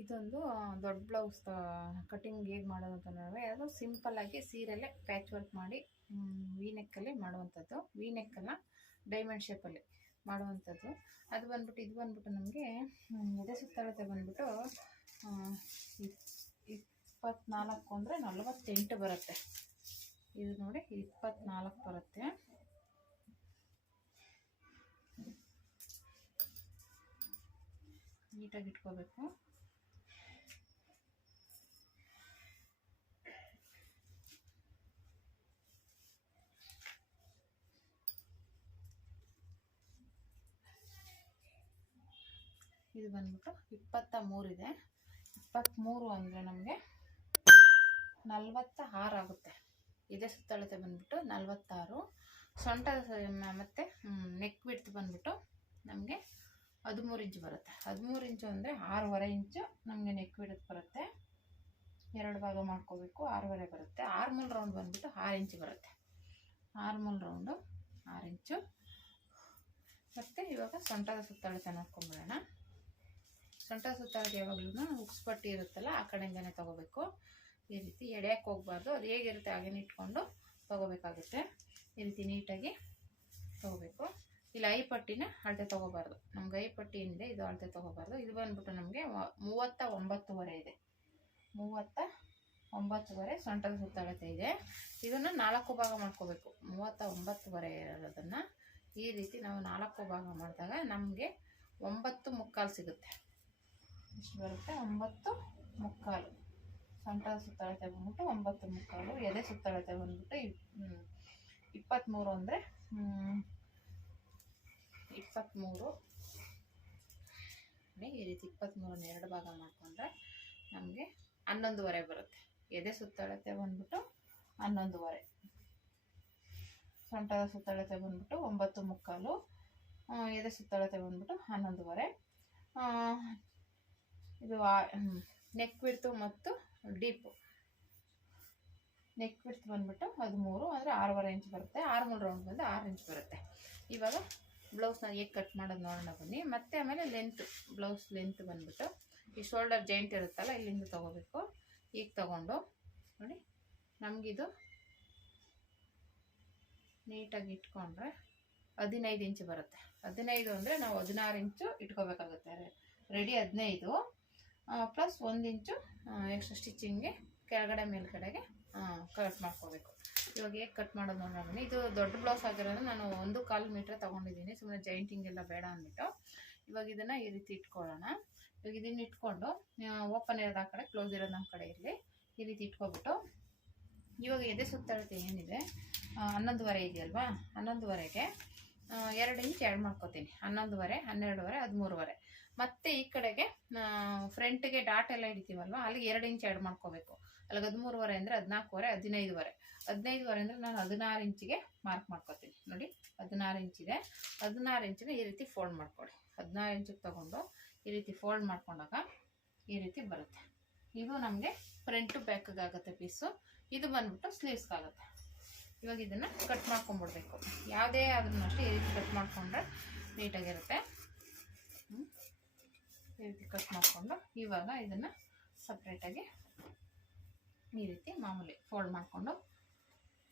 ಇದೊಂದು ದೊಡ್ಡ blouse cutting ಹೇಗೆ ಮಾಡೋದು ಅಂತ ನೋಡಿದ್ರೆ, ಅದು ಸಿಂಪಲ್ಲಾಗಿ ಸೀರೆಯಲ್ಲೇ ಪ್ಯಾಚ್ ವರ್ಕ್ ಮಾಡಿ ವಿ ನೆಕ್ಕಲ್ಲಿ ಮಾಡುವಂಥದ್ದು. ವಿ ನೆಕ್ಕಲ್ಲ, ಡೈಮಂಡ್ ಶೇಪಲ್ಲಿ ಮಾಡುವಂಥದ್ದು. ಅದು ಬಂದ್ಬಿಟ್ಟು ಇದು ಬಂದ್ಬಿಟ್ಟು ನಮಗೆ ಎದೆ ಸುತ್ತಳತೆ ಬಂದ್ಬಿಟ್ಟು 24 ಅಂದರೆ 48 ಬರುತ್ತೆ. ಇದು ನೋಡಿ 24 ಬರುತ್ತೆ. ನೀಟಾಗಿ ಇಟ್ಕೋಬೇಕು. ಇದು ಬಂದ್ಬಿಟ್ಟು 23 ಇದೆ. 23 ಅಂದರೆ ನಮಗೆ 46 ಆಗುತ್ತೆ. ಇದೇ ಸುತ್ತಳತೆ ಬಂದ್ಬಿಟ್ಟು 46. ಸೊಂಟ ಮತ್ತು ನೆಕ್ ಬಿಡ್ತು ಬಂದ್ಬಿಟ್ಟು ನಮಗೆ 13 ಇಂಚು ಬರುತ್ತೆ. 13 ಇಂಚು ಅಂದರೆ 6.5 ಇಂಚು ನಮಗೆ ನೆಕ್ ಬಿಡೋದು ಬರುತ್ತೆ. 2 ಭಾಗ ಮಾಡ್ಕೋಬೇಕು. 6.5 ಬರುತ್ತೆ. ಆರ್ಮೂಲ್ ರೌಂಡ್ ಬಂದ್ಬಿಟ್ಟು 6 ಇಂಚು ಬರುತ್ತೆ. ಆರ್ಮೂಲ್ ರೌಂಡು 6 ಇಂಚು. ಮತ್ತು ಇವಾಗ ಸೊಂಟದ ಸುತ್ತಳತೆ ನೋಡ್ಕೊಂಬಿಡೋಣ. ಸೊಂಟದ ಸುತ್ತಳತೆ ಯಾವಾಗಲೂ ಉಕ್ಸ್ ಪಟ್ಟಿ ಇರುತ್ತಲ್ಲ, ಆ ಕಡೆಯಿಂದನೇ ತೊಗೋಬೇಕು. ಈ ರೀತಿ ಎಡೆಯಕ್ಕೆ ಹೋಗ್ಬಾರ್ದು. ಅದು ಹೇಗಿರುತ್ತೆ ಹಾಗೇನೆ ಇಟ್ಕೊಂಡು ತೊಗೋಬೇಕಾಗುತ್ತೆ. ಈ ರೀತಿ ನೀಟಾಗಿ ತೊಗೋಬೇಕು. ಇಲ್ಲ ಐ ಪಟ್ಟಿನ ಅಳತೆ ತೊಗೋಬಾರ್ದು. ನಮ್ಗೆ ಐ ಪಟ್ಟಿ ಏನಿದೆ ಇದು ಅಳತೆ ತೊಗೋಬಾರ್ದು. ಇದು ಬಂದ್ಬಿಟ್ಟು ನಮಗೆ 39.5 ಇದೆ. 39.5 ಸೊಂಟದ ಸುತ್ತಳತೆ ಇದೆ. ಇದನ್ನು 4 ಭಾಗ ಮಾಡ್ಕೋಬೇಕು. 39.5 ಇರೋದನ್ನು ಈ ರೀತಿ ನಾವು 4 ಭಾಗ ಮಾಡಿದಾಗ ನಮಗೆ 9.75 ಸಿಗುತ್ತೆ. ಇಷ್ಟು ಬರುತ್ತೆ. 9.75 ಸೊಂಟದ ಸುತ್ತಳತೆ ಬಂದ್ಬಿಟ್ಟು 9.75. ಎದೆ ಸುತ್ತಳತೆ ಬಂದ್ಬಿಟ್ಟು 23 ಅಂದರೆ 23. ಈ ರೀತಿ 23 2 ಭಾಗ ಮಾಡಿಕೊಂಡ್ರೆ ನಮಗೆ 11.5 ಬರುತ್ತೆ. ಎದೆ ಸುತ್ತಳತೆ ಬಂದ್ಬಿಟ್ಟು 11.5. ಸೊಂಟದ ಸುತ್ತಳತೆ ಬಂದ್ಬಿಟ್ಟು 9.75. ಎದೆ ಸುತ್ತಳತೆ ಬಂದ್ಬಿಟ್ಟು 11.5. ಇದು ನೆಕ್ ಬಿಡ್ತು ಮತ್ತು ಡೀಪು. ನೆಕ್ ಬಿಡ್ತು ಬಂದ್ಬಿಟ್ಟು 13 ಅಂದರೆ 6.5 ಇಂಚ್ ಬರುತ್ತೆ. ಆರ್ಮೂಲ್ ರೌಂಡ್ ಬಂದು 6 ಇಂಚ್ ಬರುತ್ತೆ. ಇವಾಗ ಬ್ಲೌಸ್ನ ಹೇಗೆ ಕಟ್ ಮಾಡೋದು ನೋಡೋಣ ಬನ್ನಿ. ಮತ್ತು ಆಮೇಲೆ ಲೆಂತ್, ಬ್ಲೌಸ್ ಲೆಂತ್ ಬಂದ್ಬಿಟ್ಟು ಈ ಶೋಲ್ಡರ್ ಜಾಯಿಂಟ್ ಇರುತ್ತಲ್ಲ, ಇಲ್ಲಿಂದ ತೊಗೋಬೇಕು. ಈಗ ತೊಗೊಂಡು ನೋಡಿ, ನಮಗಿದು ನೀಟಾಗಿ ಇಟ್ಕೊಂಡ್ರೆ 15 ಇಂಚು ಬರುತ್ತೆ. 15 ಅಂದರೆ ನಾವು 16 ಇಂಚು ಇಟ್ಕೋಬೇಕಾಗುತ್ತೆ. ರೆಡಿ 15 ಪ್ಲಸ್ 1 ಇಂಚು ಎಕ್ಸ್ಟ್ರಾ ಸ್ಟಿಚಿಂಗ್ಗೆ ಕೆಳಗಡೆ ಮೇಲ್ಗಡೆಗೆ ಕಟ್ ಮಾಡ್ಕೋಬೇಕು. ಇವಾಗ ಹೇಗೆ ಕಟ್ ಮಾಡೋದು ನೋಡೋಣ. ಇದು ದೊಡ್ಡ ಬ್ಲೌಸ್ ಆಗಿರೋದು ನಾನು 1.25 ಮೀಟ್ರ್ ತೊಗೊಂಡಿದ್ದೀನಿ. ಸುಮ್ಮನೆ ಜಾಯಿಂಟಿಂಗ್ ಎಲ್ಲ ಬೇಡ ಅಂದ್ಬಿಟ್ಟು. ಇವಾಗ ಇದನ್ನು ಈ ರೀತಿ ಇಟ್ಕೊಳ್ಳೋಣ. ಇವಾಗ ಇದನ್ನು ಇಟ್ಕೊಂಡು ಓಪನ್ ಇರೋದು ಆ ಕಡೆ, ಕ್ಲೋಸ್ ಇರೋದು ನಮ್ಮ ಕಡೆ ಇರಲಿ. ಈ ರೀತಿ ಇಟ್ಕೊಬಿಟ್ಟು ಇವಾಗ ಎದೆ ಸುತ್ತಳತೆ ಏನಿದೆ 11.5 ಇದೆಯಲ್ವಾ, 11.5ಗೆ 2 ಇಂಚ್ ಆ್ಯಡ್ ಮಾಡ್ಕೋತೀನಿ. 11.5, 12.5, 13.5. ಮತ್ತು ಈ ಕಡೆಗೆ ಫ್ರಂಟ್ಗೆ ಡಾಟ್ ಎಲ್ಲ ಹಿಡಿತೀವಲ್ವ, ಅಲ್ಲಿಗೆ 2 ಇಂಚ್ ಆ್ಯಡ್ ಮಾಡ್ಕೋಬೇಕು. ಅಲ್ಲಿಗೆ 13.5 ಅಂದರೆ 14.5, 15.5. 15.5 ಅಂದರೆ ನಾನು 16 ಇಂಚಿಗೆ ಮಾರ್ಕ್ ಮಾಡ್ಕೋತೀನಿ. ನೋಡಿ 16 ಇಂಚಿದೆ. 16 ಇಂಚಿನ ಈ ರೀತಿ ಫೋಲ್ಡ್ ಮಾಡ್ಕೊಳ್ಳಿ. 16 ಇಂಚಿಗೆ ತೊಗೊಂಡು ಈ ರೀತಿ ಫೋಲ್ಡ್ ಮಾಡ್ಕೊಂಡಾಗ ಈ ರೀತಿ ಬರುತ್ತೆ. ಇದು ನಮಗೆ ಫ್ರಂಟು ಬ್ಯಾಕ್ಗಾಗುತ್ತೆ ಪೀಸು. ಇದು ಬಂದ್ಬಿಟ್ಟು ಸ್ಲೀವ್ಸ್ಗಾಗುತ್ತೆ. ಇವಾಗ ಇದನ್ನು ಕಟ್ ಮಾಡ್ಕೊಂಬಿಡ್ಬೇಕು. ಯಾವುದೇ ಆದ್ರೂ ಅಷ್ಟೇ ಈ ರೀತಿ ಕಟ್ ಮಾಡಿಕೊಂಡ್ರೆ ನೀಟಾಗಿರುತ್ತೆ. ಈ ರೀತಿ ಕಟ್ ಮಾಡಿಕೊಂಡು ಇವಾಗ ಇದನ್ನು ಸಪ್ರೇಟಾಗಿ ಈ ರೀತಿ ಮಾಮೂಲಿ ಫೋಲ್ಡ್ ಮಾಡಿಕೊಂಡು,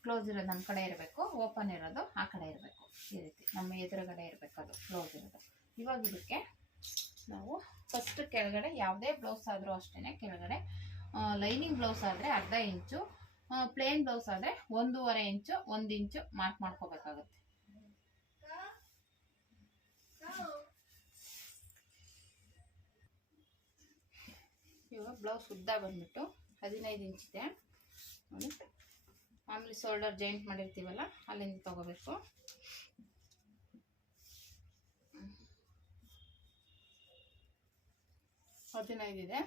ಕ್ಲೋಸ್ ಇರೋದು ನಮ್ಮ ಕಡೆ ಇರಬೇಕು, ಓಪನ್ ಇರೋದು ಆ ಕಡೆ ಇರಬೇಕು. ಈ ರೀತಿ ನಮ್ಮ ಎದುರುಗಡೆ ಇರಬೇಕು, ಅದು ಕ್ಲೋಸ್ ಇರೋದು. ಇವಾಗ ಇದಕ್ಕೆ ನಾವು ಫಸ್ಟ್ ಕೆಳಗಡೆ ಯಾವುದೇ ಬ್ಲೌಸ್ ಆದರೂ ಅಷ್ಟೇ, ಕೆಳಗಡೆ ಲೈನಿಂಗ್ ಬ್ಲೌಸ್ ಆದರೆ 1/2 ಇಂಚು, ಪ್ಲೇನ್ ಬ್ಲೌಸ್ ಆದರೆ 1.5 ಇಂಚು, 1 ಇಂಚು ಮಾರ್ಕ್ ಮಾಡ್ಕೋಬೇಕಾಗುತ್ತೆ. ಇವಾಗ ಬ್ಲೌಸ್ ಉದ್ದ ಬಂದ್ಬಿಟ್ಟು 15 ಇಂಚಿದೆ ನೋಡಿ. ಆಮೇಲೆ ಶೋಲ್ಡರ್ ಜಾಯಿಂಟ್ ಮಾಡಿರ್ತೀವಲ್ಲ, ಅಲ್ಲಿಂದ ತಗೋಬೇಕು. 15 ಇದೆ.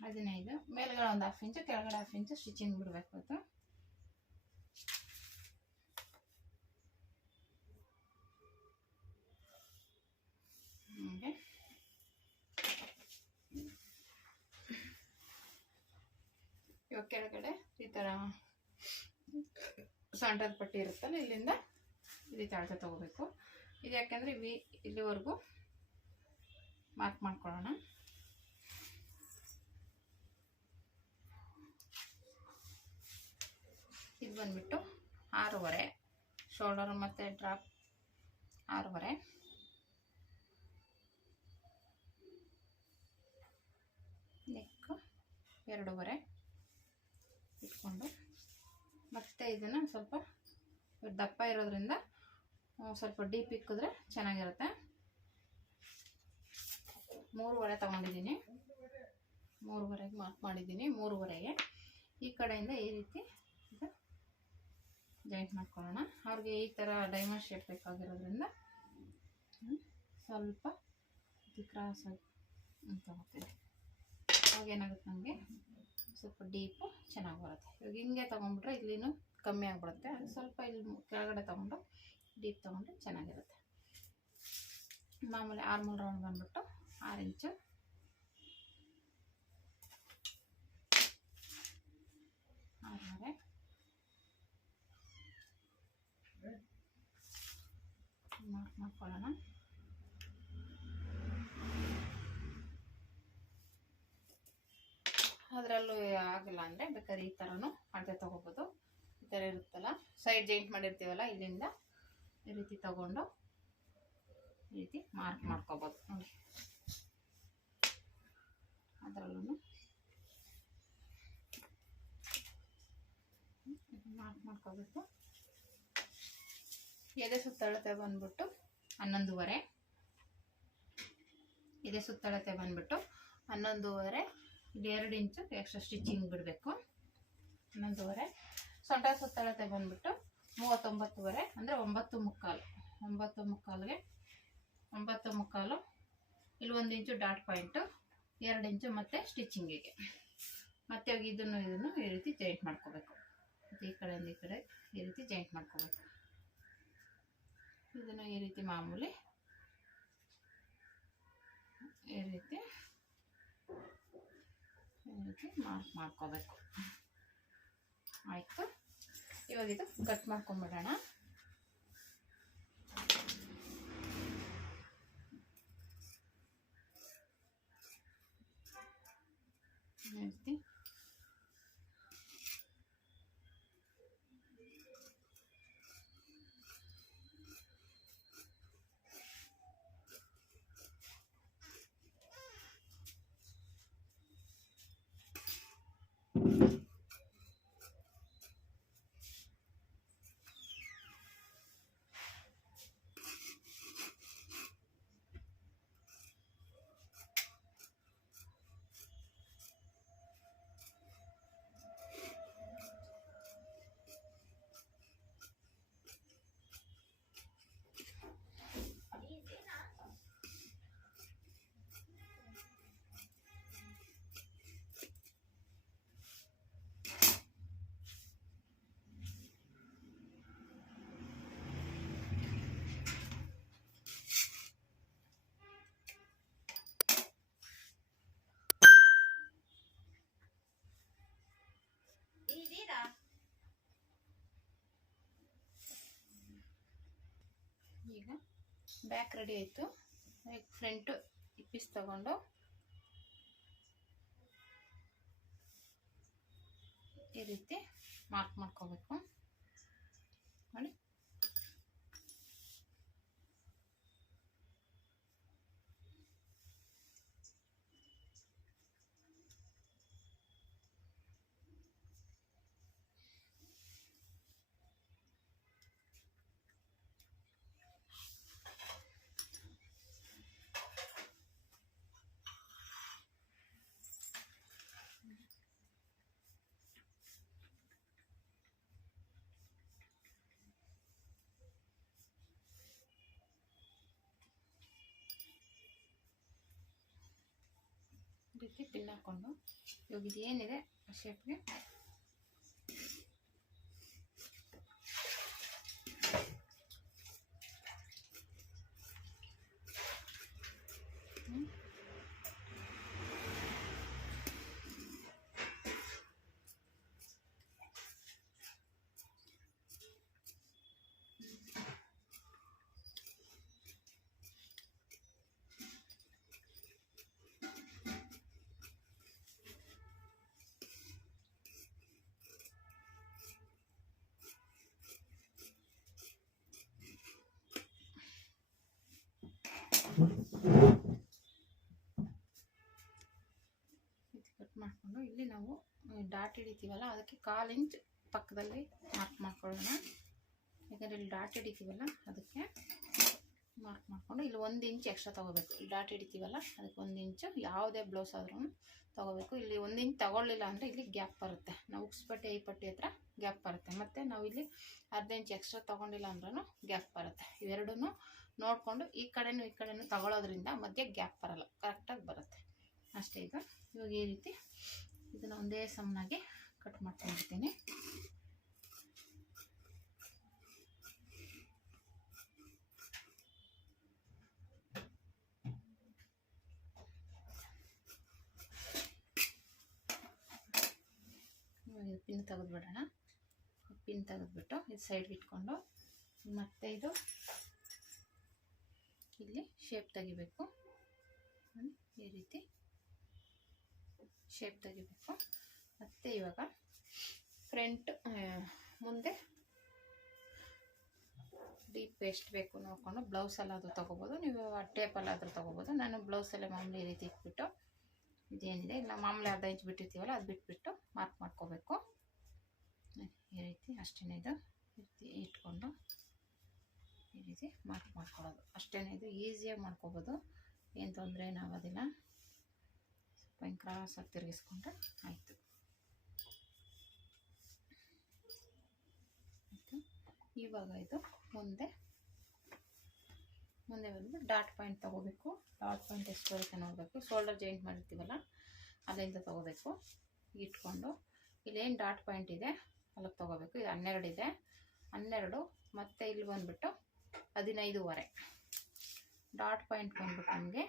15 ಮೇಲ್ಗಡೆ ಒಂದು 1/2 ಇಂಚು, ಕೆಳಗಡೆ 1/2 ಇಂಚು ಸ್ಟಿಚಿಂಗ್ ಬಿಡಬೇಕು. ಅದು ಹೀಗೆ ಇವಾಗ ಕೆಳಗಡೆ ಈ ಥರ ಸೊಂಟದ ಪಟ್ಟಿ ಇರುತ್ತಲ್ಲ, ಇಲ್ಲಿಂದ ಈ ರೀತಿ ಅಳತೆ ತೊಗೋಬೇಕು. ಇದು ಯಾಕೆಂದರೆ ಇಲ್ಲಿವರೆಗೂ ಮಾರ್ಕ್ ಮಾಡ್ಕೊಳ್ಳೋಣ. ಇದು ಬಂದ್ಬಿಟ್ಟು 6.5 ಶೋಲ್ಡರ್ ಮತ್ತು ಡ್ರಾಪ್ 6.5, ನೆಕ್ 2.5 ಇಟ್ಕೊಂಡು ಮತ್ತೆ ಇದನ್ನು ಸ್ವಲ್ಪ ದಪ್ಪ ಇರೋದ್ರಿಂದ ಸ್ವಲ್ಪ ಡೀಪ್ ಇಕ್ಕಿದ್ರೆ ಚೆನ್ನಾಗಿರುತ್ತೆ. 3.5 ತಗೊಂಡಿದ್ದೀನಿ, 3.5ಗೆ ಮಾರ್ಕ್ ಮಾಡಿದ್ದೀನಿ. 3.5ಗೆ ಈ ಕಡೆಯಿಂದ ಈ ರೀತಿ ಇದು ಜಾಯಿಂಟ್ ಮಾಡ್ಕೊಳ್ಳೋಣ. ಅವ್ರಿಗೆ ಈ ಥರ ಡೈಮಂಡ್ ಶೇಪ್ ಬೇಕಾಗಿರೋದ್ರಿಂದ ಸ್ವಲ್ಪ ಕ್ರಾಸಾಗಿ ತಗೋತೀನಿ. ಅವಾಗ ಏನಾಗುತ್ತೆ ನಮಗೆ ಸ್ವಲ್ಪ ಡೀಪು ಚೆನ್ನಾಗಿ ಬರುತ್ತೆ. ಇವಾಗ ಹಿಂಗೆ ತೊಗೊಂಡ್ಬಿಟ್ರೆ ಇಲ್ಲಿನೂ ಕಮ್ಮಿ ಆಗಿಬಿಡುತ್ತೆ. ಅದು ಸ್ವಲ್ಪ ಇಲ್ಲಿ ಕೆಳಗಡೆ ತೊಗೊಂಡು ಡೀಪ್ ತೊಗೊಂಡ್ರೆ ಚೆನ್ನಾಗಿರುತ್ತೆ. ಮಾಮೂಲಿ ಆರ್ಮಲ್ ರೌಂಡ್ ಬಂದ್ಬಿಟ್ಟು 6 ಇಂಚು, 6.5 ಮಾರ್ಕ್ ಮಾಡ್ಕೊಳ್ಳೋಣ. ಅದರಲ್ಲೂ ಆಗಿಲ್ಲ ಅಂದರೆ ಬೇಕಾದ್ರೆ ಈ ಥರನೂ ಅಳತೆ ತೊಗೋಬೋದು. ಈ ಥರ ಇರುತ್ತಲ್ಲ ಸೈಡ್ ಜಾಯಿಂಟ್ ಮಾಡಿರ್ತೀವಲ್ಲ, ಇಲ್ಲಿಂದ ಈ ರೀತಿ ತಗೊಂಡು ಈ ರೀತಿ ಮಾರ್ಕ್ ಮಾಡ್ಕೋಬೋದು ನೋಡಿ. ಅದರಲ್ಲೂ ಮಾರ್ಕ್ ಮಾಡ್ಕೋಬೇಕು. ಎದೆ ಸುತ್ತಳತೆ ಬಂದ್ಬಿಟ್ಟು 11.5, ಎದೆ ಸುತ್ತಳತೆ ಬಂದ್ಬಿಟ್ಟು 11.5, ಇದು 2 ಇಂಚು ಎಕ್ಸ್ಟ್ರಾ ಸ್ಟಿಚಿಂಗ್ ಬಿಡಬೇಕು. 11.5. ಸೊಂಟ ಸುತ್ತಳತೆ ಬಂದ್ಬಿಟ್ಟು 39.5 ಅಂದರೆ 9.75, 9.75ಗೆ 9.75. ಇಲ್ಲಿ 1 ಇಂಚು ಡಾಟ್ ಪಾಯಿಂಟು, 2 ಇಂಚು ಮತ್ತು ಸ್ಟಿಚಿಂಗಿಗೆ. ಮತ್ತೆ ಇದನ್ನು ಈ ರೀತಿ ಜಾಯಿಂಟ್ ಮಾಡ್ಕೋಬೇಕು. ಮತ್ತು ಈ ಕಡೆಯಿಂದ ಈ ಕಡೆ ಈ ರೀತಿ ಜಾಯಿಂಟ್ ಮಾಡ್ಕೋಬೇಕು. ಇದನ್ನು ಈ ರೀತಿ ಮಾಮೂಲಿ ಈ ರೀತಿ ಮಾರ್ಕ್ ಮಾಡ್ಕೋಬೇಕು. ಆಯಿತು, ಇವಾಗ ಇದು ಕಟ್ ಮಾಡ್ಕೊಂಬಿಡೋಣ. ಈ ರೀತಿ ಈಗ ಬ್ಯಾಕ್ ರೆಡಿ ಆಯಿತು. ಫ್ರಂಟ್ ಪೀಸ್ ತಗೊಂಡು ಈ ರೀತಿ ಮಾರ್ಕ್ ಮಾಡ್ಕೋಬೇಕು ನೋಡಿ. ರೀತಿ ಪಿನ್ ಹಾಕ್ಕೊಂಡು ಇವಾಗ ಇದು ಏನಿದೆ ಆ ಶೇಪ್ಗೆ ಡಾಟ್ ಹಿಡಿತೀವಲ್ಲ ಅದಕ್ಕೆ 1/4 ಇಂಚ್ ಪಕ್ಕದಲ್ಲಿ ಮಾರ್ಕ್ ಮಾಡ್ಕೊಳ್ಳೋಣ. ಯಾಕಂದರೆ ಇಲ್ಲಿ ಡಾಟ್ ಹಿಡಿತೀವಲ್ಲ ಅದಕ್ಕೆ ಮಾರ್ಕ್ ಮಾಡಿಕೊಂಡು ಇಲ್ಲಿ 1 ಇಂಚ್ ಎಕ್ಸ್ಟ್ರಾ ತೊಗೋಬೇಕು. ಇಲ್ಲಿ ಡಾಟ್ ಹಿಡಿತೀವಲ್ಲ ಅದಕ್ಕೆ 1 ಇಂಚು ಯಾವುದೇ ಬ್ಲೌಸ್ ಆದ್ರೂ ತೊಗೋಬೇಕು. ಇಲ್ಲಿ 1 ಇಂಚ್ ತೊಗೊಳ್ಳಿಲ್ಲ ಅಂದರೆ ಇಲ್ಲಿ ಗ್ಯಾಪ್ ಬರುತ್ತೆ. ನಾವು ಉಕ್ಸ್ಪಟ್ಟಿ ಐಪಟ್ಟಿ ಹತ್ರ ಗ್ಯಾಪ್ ಬರುತ್ತೆ. ಮತ್ತು ನಾವು ಇಲ್ಲಿ ಅರ್ಧ ಇಂಚ್ ಎಕ್ಸ್ಟ್ರಾ ತೊಗೊಂಡಿಲ್ಲ ಅಂದ್ರೂ ಗ್ಯಾಪ್ ಬರುತ್ತೆ. ಇವೆರಡೂ ನೋಡಿಕೊಂಡು ಈ ಕಡೆನೂ ತಗೊಳ್ಳೋದ್ರಿಂದ ಮಧ್ಯೆ ಗ್ಯಾಪ್ ಬರಲ್ಲ, ಕರೆಕ್ಟಾಗಿ ಬರುತ್ತೆ ಅಷ್ಟೇ. ಇವಾಗ ಈ ರೀತಿ ಇದನ್ನು ಒಂದೇ ಸಮನಾಗಿ ಕಟ್ ಮಾಡ್ಕೊಂಡಿರ್ತೀನಿ. ಪಿನ್ ತೆಗೆದುಬಿಡೋಣ. ಪಿನ್ ತೆಗೆದುಬಿಟ್ಟು ಇದು ಸೈಡ್ಗೆ ಇಟ್ಕೊಂಡು ಮತ್ತೆ ಇದು ಇಲ್ಲಿ ಶೇಪ್ ತೆಗಿಬೇಕು. ಈ ರೀತಿ ಶೇಪ್ ತೆಗಿಬೇಕು. ಮತ್ತು ಇವಾಗ ಫ್ರಂಟ್ ಮುಂದೆ ಡೀಪ್ ಎಷ್ಟು ಬೇಕು ನೋಡಿಕೊಂಡು ಬ್ಲೌಸಲ್ಲಾದರೂ ತೊಗೋಬೋದು, ನೀವು ಟೇಪಲ್ಲಾದರೂ ತೊಗೋಬೋದು. ನಾನು ಬ್ಲೌಸಲ್ಲೇ ಮಾಮೂಲಿ ಈ ರೀತಿ ಇಟ್ಬಿಟ್ಟು ಇದೇನಿದೆ ಇಲ್ಲ ಮಾಮೂಲಿ ಅರ್ಧ ಇಂಚ್ ಬಿಟ್ಟಿರ್ತೀವಲ್ಲ ಅದು ಬಿಟ್ಬಿಟ್ಟು ಮಾರ್ಕ್ ಮಾಡ್ಕೋಬೇಕು. ಈ ರೀತಿ ಅಷ್ಟೇ. ಇದು ರೀತಿ ಇಟ್ಕೊಂಡು ಈ ರೀತಿ ಮಾರ್ಕ್ ಮಾಡ್ಕೊಳ್ಳೋದು ಅಷ್ಟೇ. ಇದು ಈಸಿಯಾಗಿ ಮಾಡ್ಕೋಬೋದು, ಏನು ತೊಂದರೆ ಏನಾಗೋದಿಲ್ಲ. ಸ್ವಲ್ಪ ಹಿಂಗೆ ಕ್ರಾಸಾಗಿ ತಿರುಗಿಸ್ಕೊಂಡ್ರೆ ಆಯಿತು. ಇವಾಗ ಇದು ಮುಂದೆ ಬಂದು ಡಾಟ್ ಪಾಯಿಂಟ್ ತೊಗೋಬೇಕು. ಡಾಟ್ ಪಾಯಿಂಟ್ ಎಷ್ಟು ಬರುತ್ತೆ ನೋಡಬೇಕು. ಶೋಲ್ಡರ್ ಜಾಯಿಂಟ್ ಮಾಡಿರ್ತೀವಲ್ಲ ಅಲ್ಲಿಂದ ತೊಗೋಬೇಕು. ಇಟ್ಕೊಂಡು ಇಲ್ಲೇನು ಡಾಟ್ ಪಾಯಿಂಟ್ ಇದೆ ಅಲ್ಲಿಗೆ ತೊಗೋಬೇಕು. ಇದು 12 ಇದೆ. 12 ಮತ್ತು ಇಲ್ಲಿ ಬಂದುಬಿಟ್ಟು 15.5 ಡಾಟ್ ಪಾಯಿಂಟ್ ಬಂದ್ಬಿಟ್ಟು ನಮಗೆ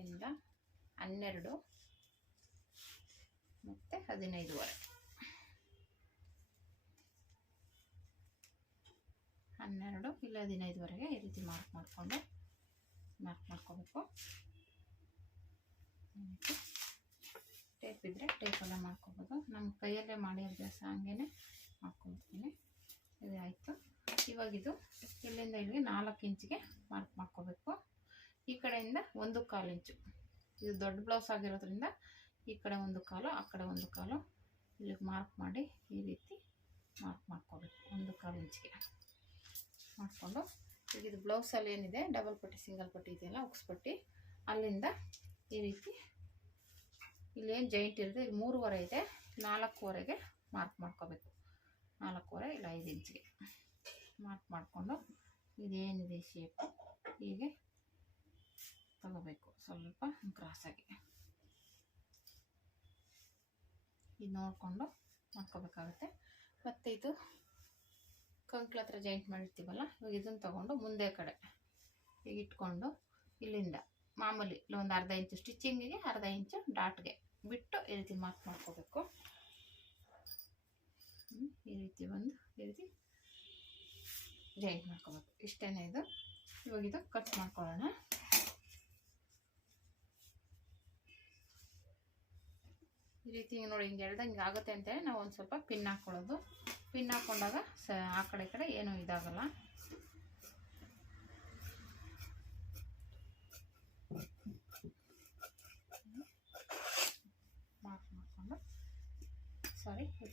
ಇಲ್ಲಿಂದ 12 ಮತ್ತು 15.5 12 ಇಲ್ಲ 15ವರೆಗೆ ಈ ರೀತಿ ಮಾರ್ಕ್ ಮಾಡ್ಕೋಬೇಕು. ಟೇಪ್ ಇದ್ದರೆ ಟೇಪಲ್ಲೇ ಮಾಡ್ಕೋಬೋದು. ನಮ್ಮ ಕೈಯಲ್ಲೇ ಮಾಡಿ ಅಭ್ಯಾಸ ಹಂಗೇ ಮಾಡ್ಕೊಳ್ತೀನಿ. ಇದು ಆಯಿತು. ಇವಾಗಿದು ಇಲ್ಲಿಂದ ಇಲ್ಲಿಗೆ 4 ಇಂಚಿಗೆ ಮಾರ್ಕ್ ಮಾಡ್ಕೋಬೇಕು. ಈ ಕಡೆಯಿಂದ 1/4 ಇಂಚು. ಇದು ದೊಡ್ಡ ಬ್ಲೌಸ್ ಆಗಿರೋದ್ರಿಂದ ಈ ಕಡೆ 1/4 ಆ ಕಡೆ 1/4 ಇಲ್ಲಿಗೆ ಮಾರ್ಕ್ ಮಾಡಿ ಈ ರೀತಿ ಮಾರ್ಕ್ ಮಾಡ್ಕೋಬೇಕು. 1/4 ಇಂಚಿಗೆ ಮಾಡಿಕೊಂಡು ಈಗ ಇದು ಬ್ಲೌಸಲ್ಲಿ ಏನಿದೆ ಡಬಲ್ ಪಟ್ಟಿ ಸಿಂಗಲ್ ಪಟ್ಟಿ ಇದೆಯಲ್ಲ ಉಕ್ಸ್ಪಟ್ಟಿ ಅಲ್ಲಿಂದ ಈ ರೀತಿ ಇಲ್ಲೇನು ಜಾಯಿಂಟ್ ಇರುತ್ತೆ ಇಲ್ಲಿ 3/2 ಇದೆ, 4ವರೆಗೆ ಮಾರ್ಕ್ ಮಾಡ್ಕೋಬೇಕು. 4/2 ಇಲ್ಲ 5 ಇಂಚಿಗೆ ಮಾರ್ಕ್ ಮಾಡಿಕೊಂಡು ಇದೇನಿದೆ ಶೇಪ್ ಹೀಗೆ ತಗೋಬೇಕು. ಸ್ವಲ್ಪ ಕ್ರಾಸಾಗಿ ಇದು ನೋಡಿಕೊಂಡು ಮಾಡ್ಕೋಬೇಕಾಗುತ್ತೆ. ಮತ್ತು ಇದು ಕಂಕ್ಳ ಹತ್ರ ಜಾಯಿಂಟ್ ಮಾಡಿರ್ತೀವಲ್ಲ ಇವಾಗ ಇದನ್ನು ತೊಗೊಂಡು ಮುಂದೆ ಕಡೆ ಈಗ ಇಟ್ಕೊಂಡು ಇಲ್ಲಿಂದ ಮಾಮೂಲಿ ಇಲ್ಲೊಂದು ಅರ್ಧ ಇಂಚು ಸ್ಟಿಚಿಂಗಿಗೆ, ಅರ್ಧ ಇಂಚು ಡಾಟ್ಗೆ ಬಿಟ್ಟು ಈ ರೀತಿ ಮಾರ್ಕ್ ಮಾಡ್ಕೋಬೇಕು. ಈ ರೀತಿ ಈ ರೀತಿ ಜಾಯಿಂಟ್ ಮಾಡ್ಕೋಬೇಕು. ಇಷ್ಟೇ ಇದು. ಇವಾಗ ಇದು ಕಟ್ ಮಾಡ್ಕೊಳ್ಳೋಣ. ಈ ರೀತಿ ನೋಡಿ ಹಿಂಗೆ ಎಳ್ದಂಗೆ ಆಗುತ್ತೆ ಅಂತೇಳಿ ನಾವು ಒಂದು ಸ್ವಲ್ಪ ಪಿನ್ ಹಾಕ್ಕೊಳ್ಳೋದು. ಪಿನ್ ಹಾಕ್ಕೊಂಡಾಗ ಆ ಕಡೆ ಈ ಕಡೆ ಏನೂ ಇದಾಗಲ್ಲ. ಮಾರ್ಕ್ ಮಾಡಿಕೊಂಡು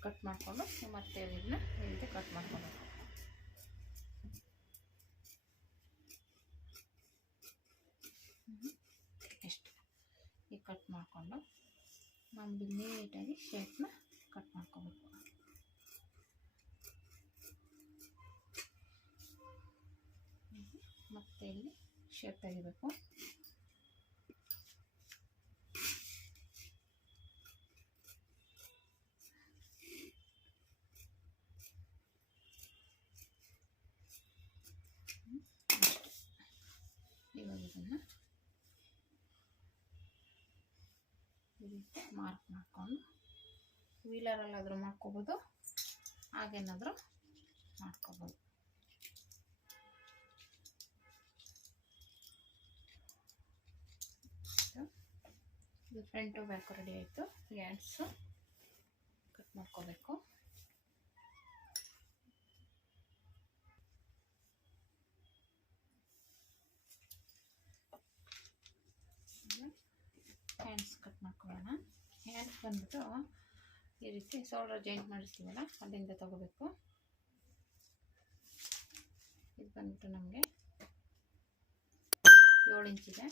ಕಟ್ ಮಾಡಿಕೊಂಡು ಮತ್ತೆ ಇದನ್ನ ಈ ರೀತಿ ಕಟ್ ಮಾಡ್ಕೋಬೇಕು. ಎಷ್ಟು ಈಗ ಕಟ್ ಮಾಡಿಕೊಂಡು ನಮ್ಮದು ನೀಟಾಗಿ ಶೇಪ್ನ ಕಟ್ ಮಾಡ್ಕೋಬೇಕು. ಮತ್ತೆ ಇಲ್ಲಿ ಶೇಪ್ ತೆಗಿಬೇಕು. ಇವಾಗ ಇದನ್ನು ಈ ರೀತಿ ಮಾರ್ಕ್ ಮಾಡಿಕೊಂಡು ವೀಲರಲ್ಲಾದರೂ ಮಾಡ್ಕೋಬೋದು, ಹಾಗೇನಾದರೂ ಮಾಡ್ಕೋಬೋದು. ಇದು ಫ್ರಂಟು ಬ್ಯಾಕು ರೆಡಿ ಆಯಿತು. ಹ್ಯಾಂಡ್ಸು ಕಟ್ ಮಾಡ್ಕೋಬೇಕು. ಹ್ಯಾಂಡ್ಸ್ ಬಂದ್ಬಿಟ್ಟು ಈ ರೀತಿ ಶೋಲ್ಡರ್ ಜಾಯಿಂಟ್ ಮಾಡಿಸ್ತೀವಲ್ಲ ಅಲ್ಲಿಂದ ತಗೋಬೇಕು. ಇದು ಬಂದ್ಬಿಟ್ಟು ನಮಗೆ 7 ಇಂಚಿದೆ.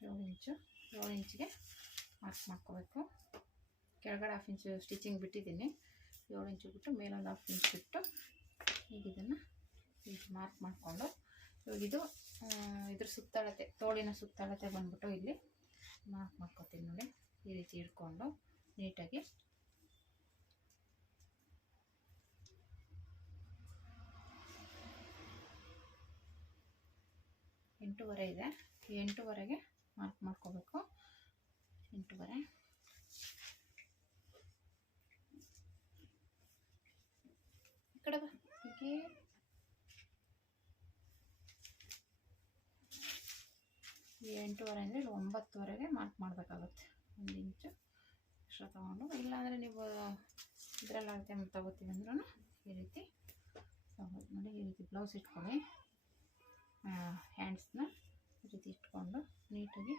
7 ಇಂಚಿಗೆ ಮಾರ್ಕ್ ಮಾಡ್ಕೋಬೇಕು. ಕೆಳಗಡೆ 1/2 ಇಂಚು ಸ್ಟಿಚಿಂಗ್ ಬಿಟ್ಟಿದ್ದೀನಿ. 7 ಇಂಚು ಬಿಟ್ಟು ಮೇಲೊಂದು 1/2 ಇಂಚ್ ಬಿಟ್ಟು ಈಗ ಇದನ್ನು ಮಾರ್ಕ್ ಮಾಡಿಕೊಂಡು, ಇವಾಗ ಇದು ಇದ್ರ ಸುತ್ತಳತೆ, ತೋಳಿನ ಸುತ್ತಳತೆ ಬಂದ್ಬಿಟ್ಟು ಇಲ್ಲಿ ಮಾರ್ಕ್ ಮಾಡ್ಕೊತೀನಿ ನೋಡಿ. ಈ ರೀತಿ ಇಟ್ಕೊಂಡು ನೀಟಾಗಿ ಎಂಟೂವರೆ ಇದೆ, 8ವರೆಗೆ ಮಾರ್ಕ್ ಮಾಡ್ಕೋಬೇಕು. 8ವರೆ ಈ ಕಡೆ ಹೀಗೆ 8ವರೆ ಅಂದರೆ 9ವರೆಗೆ ಮಾರ್ಕ್ ಮಾಡಬೇಕಾಗುತ್ತೆ. 1 ಇಂಚು ಎಕ್ಸ್ಟ್ರಾ ತೊಗೊಂಡು, ಇಲ್ಲಾಂದರೆ ನೀವು ಇದರಲ್ಲಿ ಅಳತೆ ತಗೋತೀವಿ ಅಂದ್ರೂ ಈ ರೀತಿ ತಗೋದು ನೋಡಿ. ಈ ರೀತಿ ಬ್ಲೌಸ್ ಇಟ್ಕೊಳ್ಳಿ. ಹ್ಯಾಂಡ್ಸ್ನ ಈ ರೀತಿ ಇಟ್ಕೊಂಡು ನೀಟಾಗಿ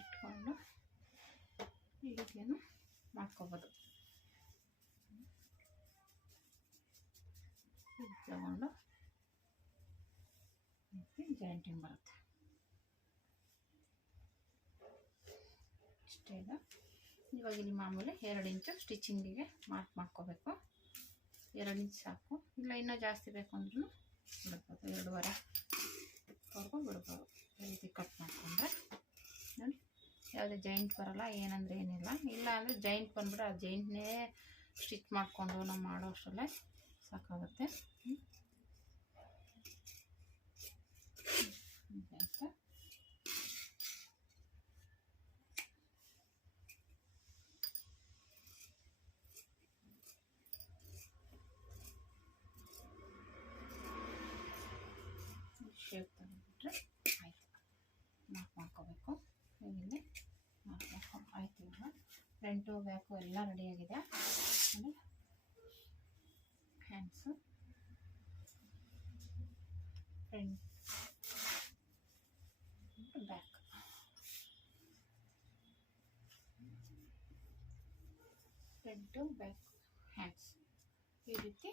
ಇಟ್ಕೊಂಡು ಈ ರೀತಿಯನ್ನು ಮಾಡ್ಕೋಬೋದು. ಇದು ತಗೊಂಡು ಜಾಯಿಂಟಿಂಗ್ ಬರುತ್ತೆ. ಇಷ್ಟೇ ಇದೆ. ಇವಾಗ ಇಲ್ಲಿ ಮಾಮೂಲಿ 2 ಇಂಚು ಸ್ಟಿಚಿಂಗಿಗೆ ಮಾರ್ಕ್ ಮಾಡ್ಕೋಬೇಕು. 2 ಇಂಚ್ ಸಾಕು, ಇಲ್ಲ ಇನ್ನೂ ಜಾಸ್ತಿ ಬೇಕು ಅಂದ್ರೂ ಬಿಡ್ಬೋದು. 2ವರೆವರೆಗೂ ಬಿಡ್ಬೋದು. ಈ ರೀತಿ ಕಟ್ ಮಾಡಿಕೊಂಡ್ರೆ ನೋಡಿ, ಯಾವುದೇ ಜಾಯಿಂಟ್ ಬರೋಲ್ಲ, ಏನಂದರೆ ಏನಿಲ್ಲ. ಇಲ್ಲ ಅಂದರೆ ಜಾಯಿಂಟ್ ಬಂದ್ಬಿಟ್ಟು ಆ ಜಾಯಿಂಟ್ನೇ ಸ್ಟಿಚ್ ಮಾಡಿಕೊಂಡು ನಾವು ಮಾಡೋ ಅಷ್ಟರಲ್ಲೇ ಸಾಕಾಗುತ್ತೆ. ಶೇಪ್ ತಗೊಂಡ್ಬಿಟ್ರೆ ಆಯಿತು. ಮಾರ್ಕ್ ಮಾಡ್ಕೋಬೇಕು. ಇಲ್ಲಿ ಮಾರ್ಕ್ ಮಾಡ್ಕೊಂಡು ಆಯಿತು. ಇವಾಗ ಫ್ರಂಟು ಬ್ಯಾಕು ಎಲ್ಲ ರೆಡಿಯಾಗಿದೆ. ಆಮೇಲೆ hands, front back, front back hands ಈ ರೀತಿ